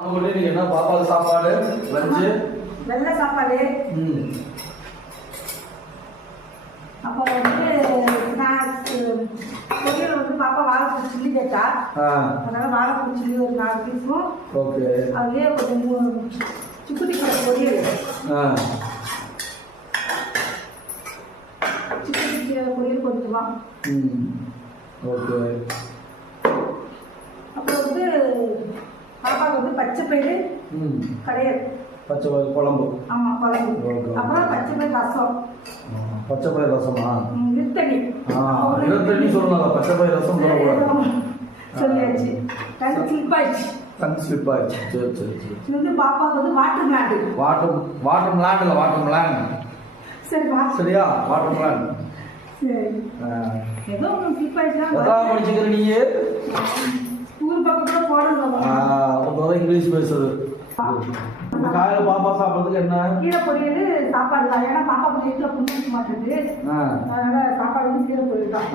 நீங்க என்ன பாப்பாவுக்கு சாப்பாடு லஞ்சு வெள்ளை சாப்பாடு. அப்போ வந்து ஸ்நாக்ஸ் பொரியல் வந்து பாப்பா வாழைப்பூ சில்லி கேட்டா, அதனால வாழைப்பூ சில்லி ஒரு 4 பீஸும், ஓகே, அதுலேயே கொஞ்சம் சுக்குட்டி கடை பொரியல், சுக்குட்டி பொரியல் கொஞ்சமா, ஓகே. அப்புறம் வந்து பாப்பாவுக்கு வந்து பச்சை பயிறு கடையல், பச்சை பயிர் குழம்பு. ஆமாம் குழம்பு. அப்புறம் பச்சை பயிர் ரசம். பச்சை பயிர் ரசமா? நிறுத்தணி. நிறுத்தணி சொல்லலாம், பச்சை பயிர் ரசம் சொல்லக்கூடாது. சொல்லியாச்சு. கண் ஸ்லிப் ஆயிடுச்சு. கண் ஸ்லிப் ஆயிடுச்சு. சரி சரி சரி. இது வந்து பாப்பாவுக்கு வந்து வாட்டர் மிலாண்டு. வாட்டர் மிலாண்ட் இல்லை, வாட்டர் மிலாண்ட். சரிப்பா. சரியா? வாட்டர் மிலாண்ட். சரி. ஏதோ ஒன்று ஸ்லிப் ஆயிடுச்சுன்னா. எதாவது படிச்சுக்கிற நீ? ஸ்கூல் பக்கம் கூட போடணும். உங்க இங்கிலீஷ் பேசுறது. காலையில் பாப்பா சாப்பிட்றதுக்கு என்ன? கீரை பொரியல் சாப்பாடு தான். ஏன்னா பாப்பா வீட்டில் புண்ணு மாட்டேங்குது, அதனால சாப்பாடு வந்து கீரை பொரியல் தான்.